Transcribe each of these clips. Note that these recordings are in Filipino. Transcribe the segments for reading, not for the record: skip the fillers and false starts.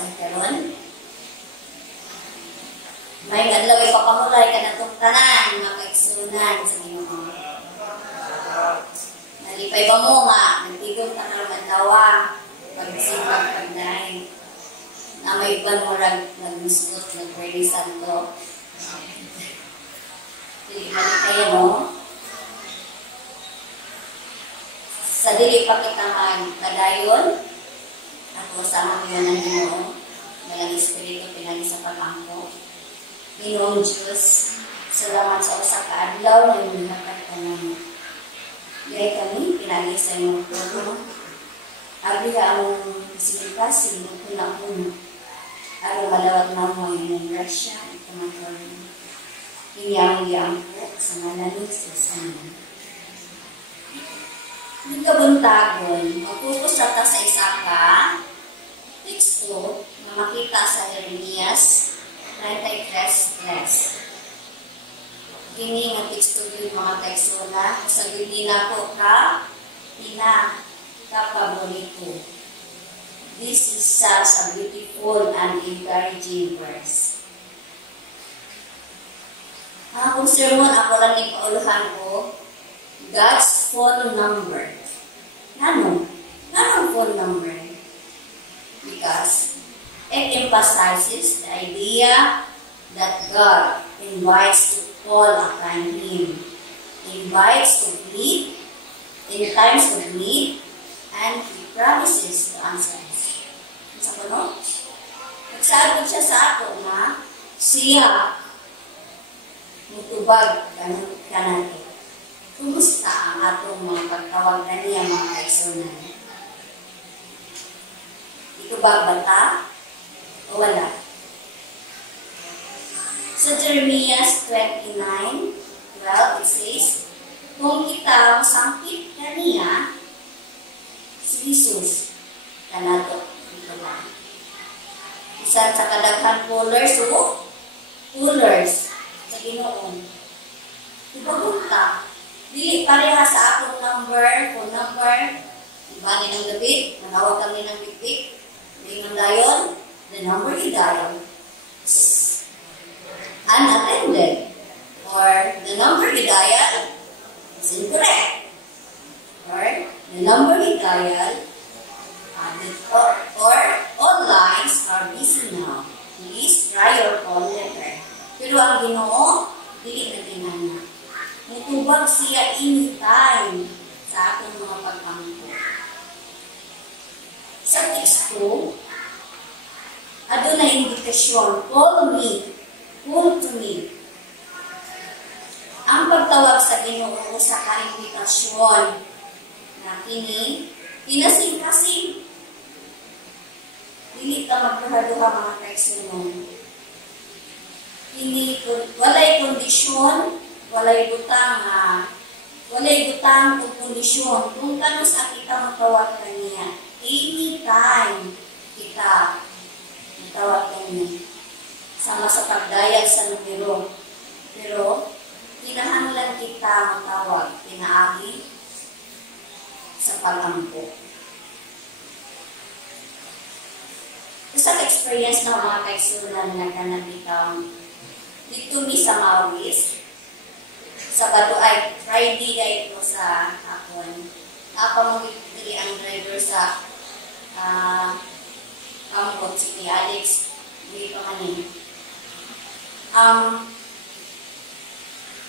sa karon. May adlaw ipapamulay ka na itong tanan, mga kaigsunan sa Ginoo. Nalipay ba mo nga, nagtigong ka na mandawa, pagsimbang pagdahin, na may iban mo nagmusot, nagpwede santo. Dili mali kayo mo. Sa dili pa kita magpadayon, ako sa mga ng Ginoo, dalang Espiritu pinagi sa pagangko. Ginoong Diyos, salamat sa usa ka adlaw na imihakat ka namin. Gaya kami, pinagi sa iyong puno. Abi ka ang sinikasi ng puno-puno. Araw malawat na mo yung grasya at kumatuloy. Inyang po sa malalim sa sanin. Nagkabuntagon, mag-focus rata sa isa ka teksto na makita sa Jeremias 33:3. Kini nga teksto yung mga tekstola sa gudina ko ka paborito. This is such a beautiful and encouraging verse. Akong sermon, ako lang ipauluhan ko, God's phone number. Ano phone number? Because it emphasizes the idea that God invites to call upon Him, invites to plead in times of need, and He promises to answer us. Sa kuno? Nagsabi siya sa ato na siya mutubag ka natin. Kumusta ang atong mga pagtawag na niya mga kaigsunan? Itubag ba ta? O wala? Sa Jeremias 29:12, it says, kung kita masangkit ka niya, si Jesus, kanato, ito ba? Isa sa kadaghan pullers sa Ginoon. Ibagunta, dili pareha sa akong phone number, ibangin ng gabi, manawag kami ng big-big, hindi ng dayon, the number you dial is unattended, or the number you dial is incorrect, or the number you dial or all lines are busy now. Please try your call later. Pero ang Ginoo, dili na tinana. Mutubag siya anytime sa atong mga pagpangko. Sa teksto, adunay indikasyon, call to me. Ang pagtawag sa Ginoo sa kaindikasyon na kinasing-kasing. Dili ka magkahaduha mga kaigsunon. Walay kondisyon, walay butang o kondisyon. Kung kano sa kita magtawag kaniya, anytime kita magtawag kaniya. Sama sa pagdayag sa numero. Pero, kinahanglan kita magtawag, pinaagi sa pag-ampo. Sa experience ng mga kaigsunan na kanabitang dito mi sa Mawis, sa Bato ay Friday ay ito sa hapon. Napamagigili ang driver sa Kampot, si Alex, dito kanin.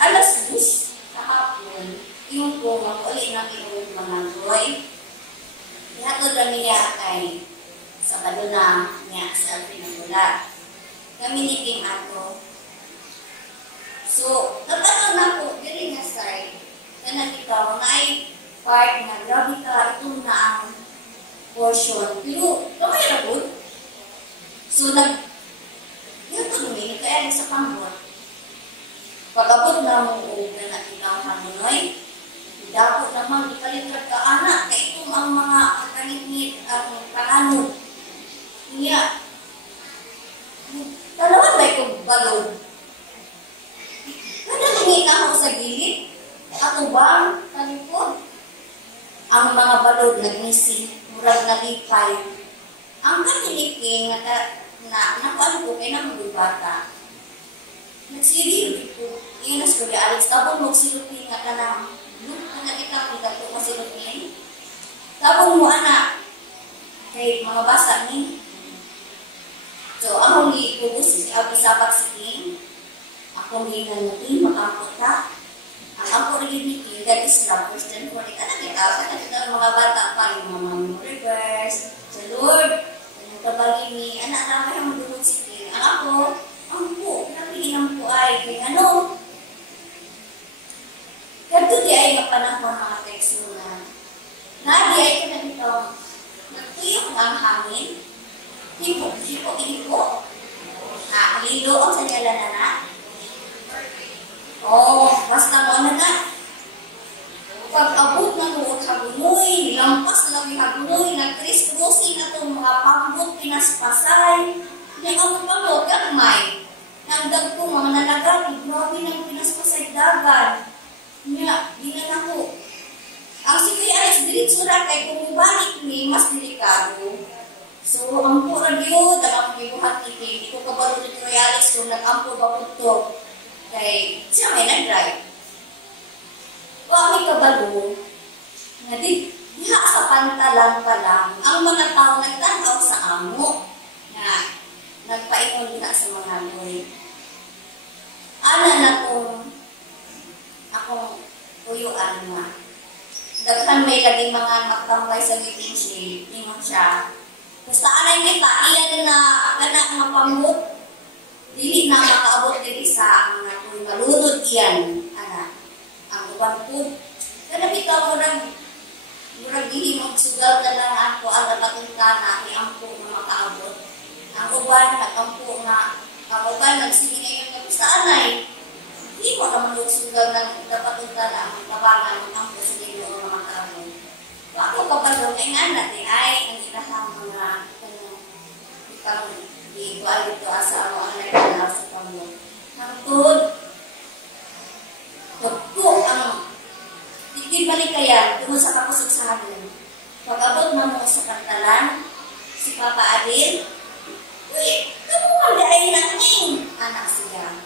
Alas 2 kahapon, yung po mag-uli ng iyong mga Roy, ihatod kami niya kay sa Kaduna niya sa Alfred ng Bulat. Kami niking ato. So, natanong na po, dili nga side, na nakita na ay part na grabe ka, ito na ang portion. Pero, kamay na po. So, yun ito luminig, kaya sa Kampot. Pag-abot na mo na nakita ang Hanunoy, dapat naman ikalitrag ka, anak, kaya itong ang mga kakanit ang kaano. Niya, talawan ba itong balon? Nadalingin ako sa gilid. Ako ba, kalipod? Ang mga balon nagmisi, murag nalipay. Ang kaniliking na nakuan ko kay na mga bata. Nagsiril ko. Iyon na ko di Alex. Tapos magsilupin nga ka na. Kung nakita ko dito masilupin. Tapos mo anak. Kay mga basa ni. So, ako ni Kubus, ako isapak si King. Ako ni Nanuti, makakot ka. Ang ako rin ni King, that is love first and foremost. Kita ng mga bata pa, yung mga reverse. Sa Lord. Kabali ni anak namin ang magdulog si King. Ang ako, ang po, napilin ang po ay kung ano. Ganto di ay mapanahon mga tekso na. Nadi ay kanagito, nagtuyok ang hangin. Hipo. Lilo ang sa nila na. Basta mo na. Pag-abot na doon hagunoy, nilampas lang yung hagunoy, nag-criss-crossing na itong mga pambot, pinaspasay. Hindi ang pambot, gagmay. Nagdag ko mga nalagay, grabe ng pinaspasay dagan. Nga, di na ako. Ang sige ay diretso ra kay kung balik ni mas delikado. So, ang pura yun, dagang pibuhat hindi ko kabalo ni Royales kung nag-ampo ba po ito. Kay, siya may nag-drive. Kami kabalo, na diha sa pantalan pa lang, ang mga tao nagtanaw sa amo, na nagpaingon na sa mga loy. Ana na akong uyuan na. Daghan may laging mga magtambay sa meeting shade, ingon siya. Basta anay kita, iyan na kanak mga pamut, dili na makaabot din sa mga kung malunod iyan, anak. Ang uban po, kada kita murag gihimog sugal na lang ako ang napatuntana ni ampo na makaabot. Ang uban, nag-ampo na, ang uban, nagsige na yun nga, basta anay, hindi mo naman sugal na napatuntana ang tabangan ng ampo sa nilo na makaabot. Ako kapag ay nga natin ay ang inahang mga ipang igual ito asa ang mga nagkanaw sa pamilya. Hangtod, tagpo ang hindi malikayan tungkol sa kapusog sa hangin. Pag-abot na mo sa kantalan, si Papa Adil, uy, kamu nga ay nanging, anak siya.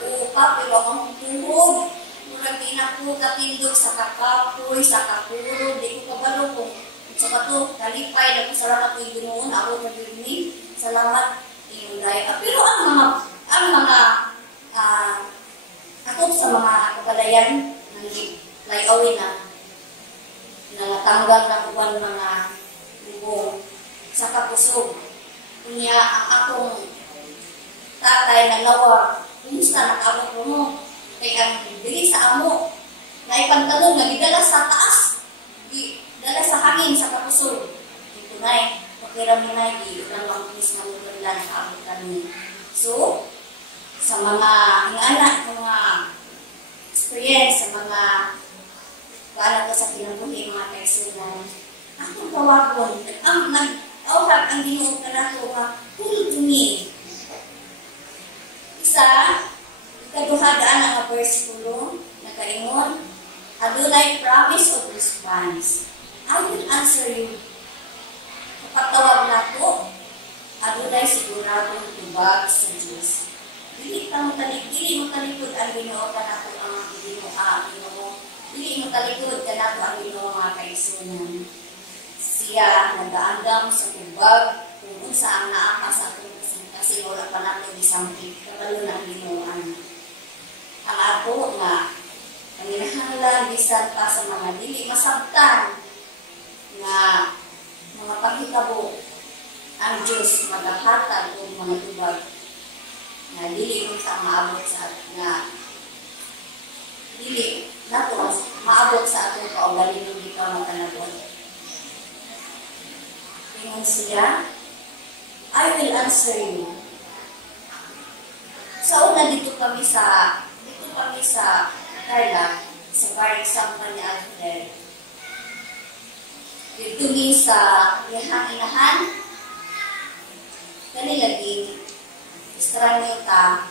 Oo pa, pero akong tuhog. Murag di na po katindog sa kakapoy, sa kapuro, di ko kabalo kung sa kato, kalipay, nagpasalamat ko yung ginoon, ako nag-inig, salamat yung dahil. Pero ang mga atop sa mga kabalayan, layawin na natanggal na kuwan mga lubong sa kapusog. Kunya ang akong tatay na nawa, kumusta nakabot mo? Kaya ang dili sa amo, na ipantalong na gidala sa taas, dala sa hangin sa kapusog. Ito na eh, pakirami na eh, ilang mangkinis na lugar lang sa abot kami. So, sa mga anak, mga experience, sa mga wala ko sa kinabuhi, mga kaisunan, akong tawagon, nag-awag ang Ginoo ka na ko, pull to me. Isa, ikaduhadaan ang versikulo, nakaingon, adunay promise of response. I will answer you. Kapag tawag na ko, adunay siguradong tubag sa Diyos. Dili mo talikod ang Ginoo ka na ko ang Ginoo. Dili mo talikod ka na ko ang Ginoo mga kaisunan. Siya nag-aandam sa tubag kung saan naaka sa atong kasi wala pa nato gisampit kabalo na Ginooan. Ang ato nga panginahanglan bisan pa sa mga dili masabtan nga mga paghitabo ang Diyos maghatag og mga tubag na dili mo sa maabot sa nga dili nato maabot sa atong kaugalingon dito matanabot. Ingon siya, I will answer you. So, una dito kami sa Tarlac, sa bar example ni Alfred. Dito sa inahan, kanila din, istranyo ta,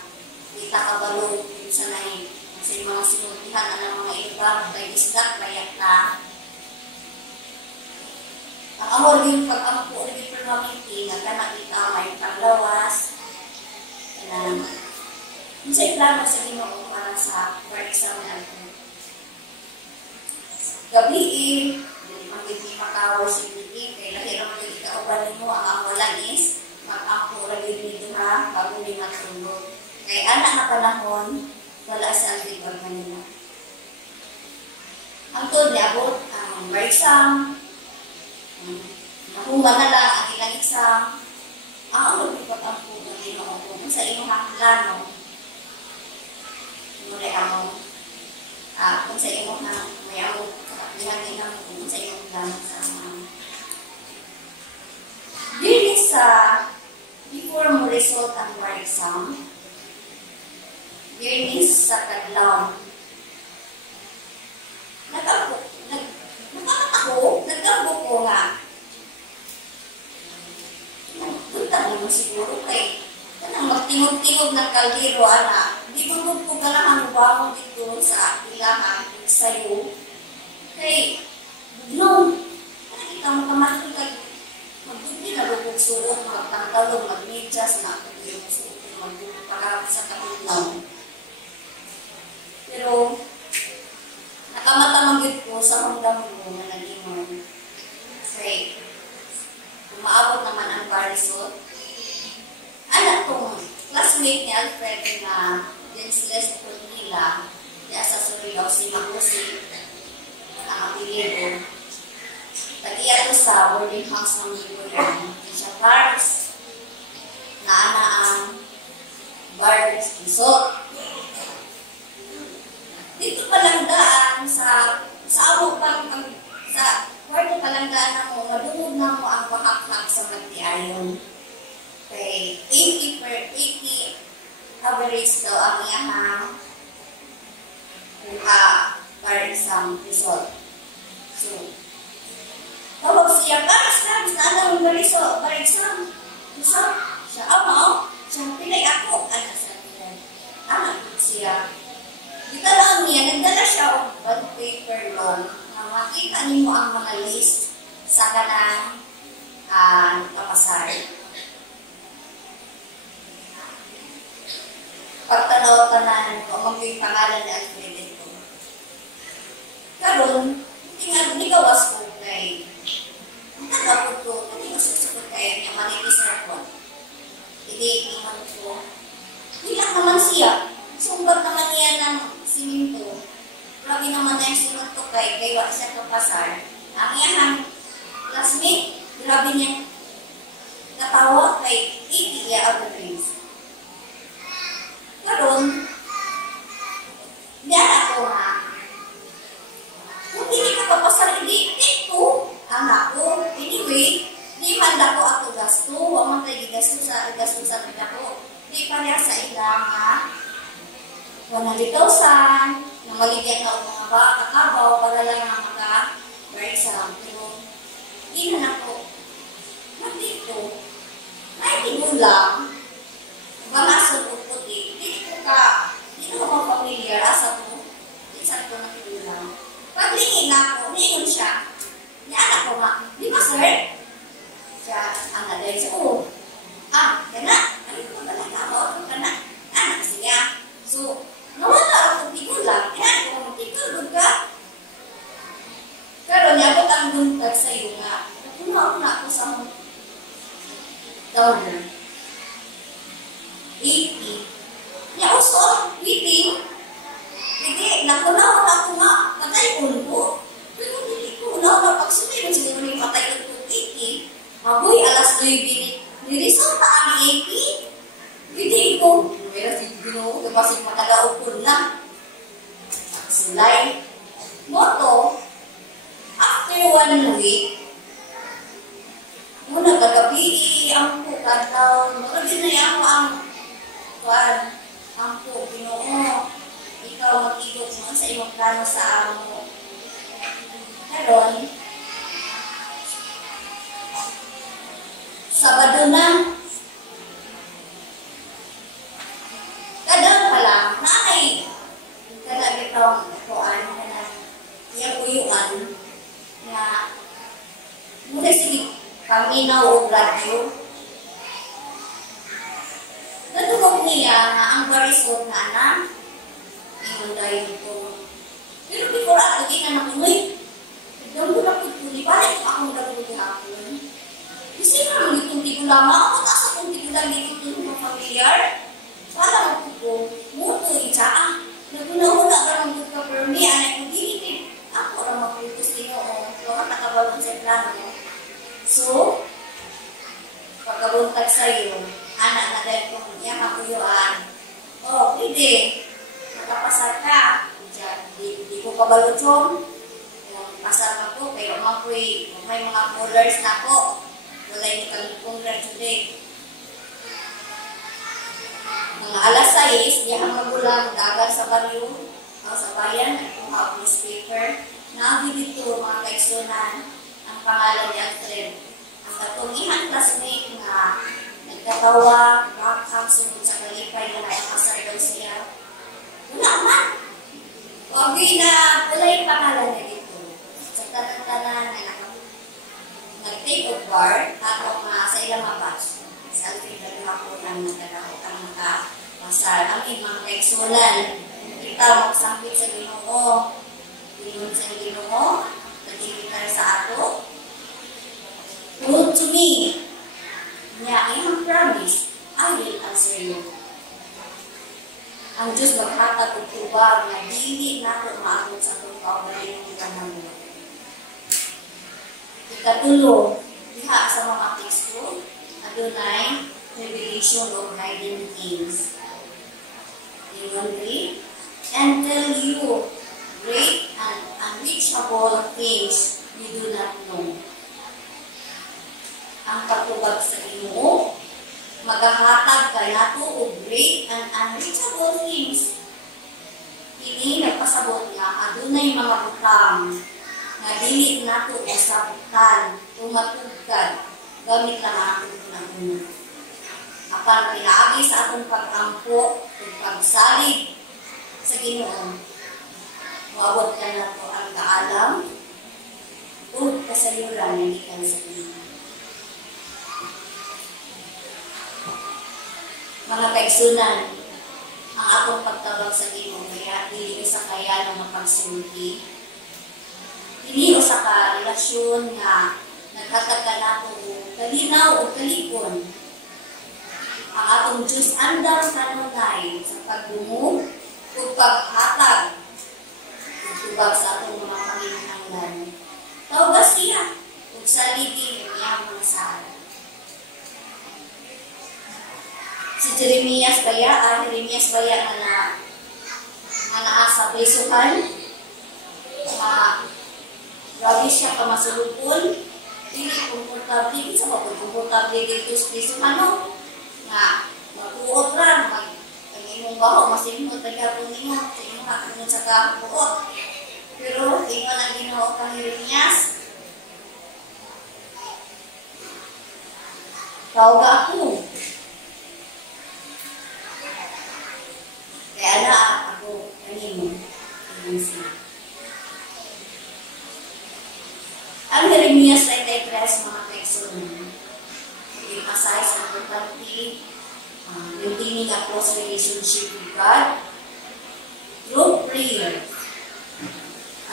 di ta kabalo, sa nai, sa mga sinuntihan ng mga iba, kay isdak, kayak ta. Ang amor yung pag-ampo rin yung permanente, nagkanakita may panglawas, na hindi sa plano sa Ginoo para sa for example, gabi hindi makawa si Bibi, kaya lahirang magiging kauban mo ang awalan is mag-ampo rin nito ha, bago ni matulog. Kaya anak na panahon, wala sa antibag Manila. Ang tod niya abot, ang exam, nakunga na lang ang ilang exam, ang pag-ampo na Ginoo kung sa inyong plano, muli ako, kung sa inyong may ako, kakapihan ako kung sa inyong plano sa dili sa before mo result ang bar exam, dili sa kadlaw, nagkampo ko nga, punta mo siguro kay kanang magtingog-tingog ng kaldero, ana, di mo ko ka lang ang bawang dito sa ilahan, sa'yo, kay, no, nakita mo kamatong ka, magbuti na lupog suot, magpangtalong, magmedyas na, yung suot, magpapagawin sa kapitlaw. Pero, nakamatamagid ko sa hanggang ko na nag-iman. Kasi, umaabot naman ang parisot. Anak kong classmate ni Alfred na din sila sa Pernila, di sa Surigao, si Makusi, ang apelido. Tagiya ko sa boarding house ng Libuyan. Siya bars, na ang bars, isot. Dito palanggaan sa amo pang sa kwarto palanggaan na mo, madungog na mo ang pakakak sa magtiayon. Kay 80 average daw ang iyahang per exam result. So, tawag siya, gusto na alam yung per exam. Siya, siya, pinay ako. Anak siya. Dito lang niya, nagdala siya o bond paper long na makita niyo ang mga list sa kanang kapasar. Pagtanaw ka na kung magiging pangalan na Alfred ko. Karoon, hindi gawas ko kay ang taga ko ito, hindi masusukot kaya niya manilis rapon. Hindi, iman ko. Hilak naman siya. Sumbat naman niya ng siminto. Lagi naman na yung sunod ko kay wala siya kapasar. Ang iyahang classmate, grabe niya natawa kay 80 year old dreams. Karoon, niyan ako ha. Kung hindi ka kapasar, hindi ito, anak ko. Anyway, di handa ko ako gasto. Huwag man tayo gasto sa nila ko. Di pa niya sa ilang ha. 100,000, na maligyan na mga kakabaw para lang ang mga-exam. Pero, di na ako. Nandito, lang, bangasan ko puti. Hindi ko mapamilyar asa ko. Minsan ko nakilang. Paglingin na ako, niyon siya. Nianak ko nga, di ba sir? Siya, ang naday siya, gana. Ano ko ba nagkamo? Gana. Anak siya. So, nawala ako tigulang. Kaya ko magtigulog ka. Pero niyabot ang buntag sa iyo nga. Nakunaw na ako sa dollar. 80. Niya uso, waiting. Hindi, nakunaw na ako nga. Patay ko. Pero hindi ko na pagsunod mo siguro yung patay ko 80. Maboy, alas 2 nirisota ang 80. Hindi ko. Pero siguro, kapasig matagaupon na. Sulay. Moto, after 1 week, muna kagabi, ang pukataw, marami na yan ang po, Ginoo, ikaw mag-igot mo sa iyong plano sa amo. Karon, Sabado na, kadang pala, naay, kadang itong kuan, iyang uyuan, na Muna sige, kami na o radyo. Natulog niya na ang barisot na anak, ingon dahil ito. Pero before ato, di na nakuloy. Nagdang ko na pagpuli, balik ako nagdang hapon. Kasi naman itong tigulama, ako taas akong tigulang dito itong mga familiar. Para magpupo, muto, itsaa. Naguna-una ka ng good ka, pero may anak ko dito. Ako lang magputos din o. Baka nakabalon sa plano. So, pagkabuntag sa'yo, anak na dahil kung niya makuyuan, oh, pwede. Nakapasar ka. Di ko kabalot yung pasar ako, pero may mga colors na ako. Wala yung congratulate. Mga alas 6, diyang magulang, dagat sa baryo, sa bayan, nagkuha ang newspaper. Nabi dito, mga kaigsunan, ang pangalan ni Alfred. Ang katungihan classmate na nagkatawa, bakhang sunod sa kalipay na nakapasar daw siya. Wala man. Wagi na, wala yung pangalan niya dito. Sa tanan-tanan na nag-take over, ako sa ilang mabas. Sa Alfred na hapon ang nagkatawa, ang nakapasar. Ang mga kaigsunan, kita magsambit sa Ginoo. Ginoo sa Ginoo, nagkikita sa ato. Prove to me. Niya, I have promised, I will answer you. Ang Diyos maghatag og tubag na dili nato maabot sa atong kaugalingon ng kanamo. Ikatulo, diha sa mga teksto, adunay revelation of hidden things. Ingon three, and tell you great and unreachable things you do not know. Ang pagtubag sa Ginoo, maghahatag kay nato og great and unreachable things. Kini nagpasabot nga adunay mga butang nga dili nato usabutan o matugkad gamit lang ang atong pinaguna. Apan pinaagi sa atong pag-ampo ug pagsalig sa Ginoo, maabot ka na to ang kaalam o kasayuran na gikan sa Ginoo. Mga kaigsunan, ang atong pagtabag sa Ginoo kaya dili sa kaya ng mapagsulti. Dili sa ka relasyon nga naghatag ka nato og kalinaw o kalikon. Ang atong Diyos andam kanunay sa pagdungog o paghatag ug tubag sa atong mga panginahanglan. Tawgas siya ug saligi niya mga sala. Si Jeremias baya nga naa sa prisuhan, grabe siya kamasulupon, hindi komportable, hindi sa komportable dito sa prisuhan, no? Nga, mag-uot lang, mag-imong baho, masimot, nagkapon ninyo, tingin makakunod sa kapuot. Pero, tingin ang Ginoo kang Jeremias, tawag ako. Kaya na ako, kanino, ang Jeremias 33, mga kaigsunan, i-emphasize ang importante, maintaining a close relationship with God through prayer.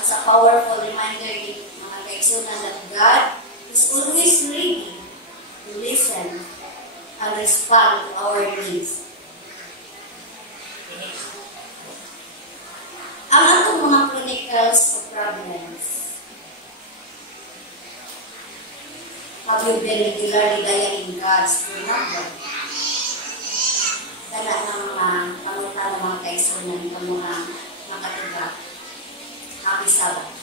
As a powerful reminder, mga kaigsunan, that God is always ready to listen and respond to our needs. Ang atong mga chronicles of problems. Have you been regularly dialing God's remember? Dala ng mga pangutan ng mga kaisunan ng mga makatubag. Happy Sabbath.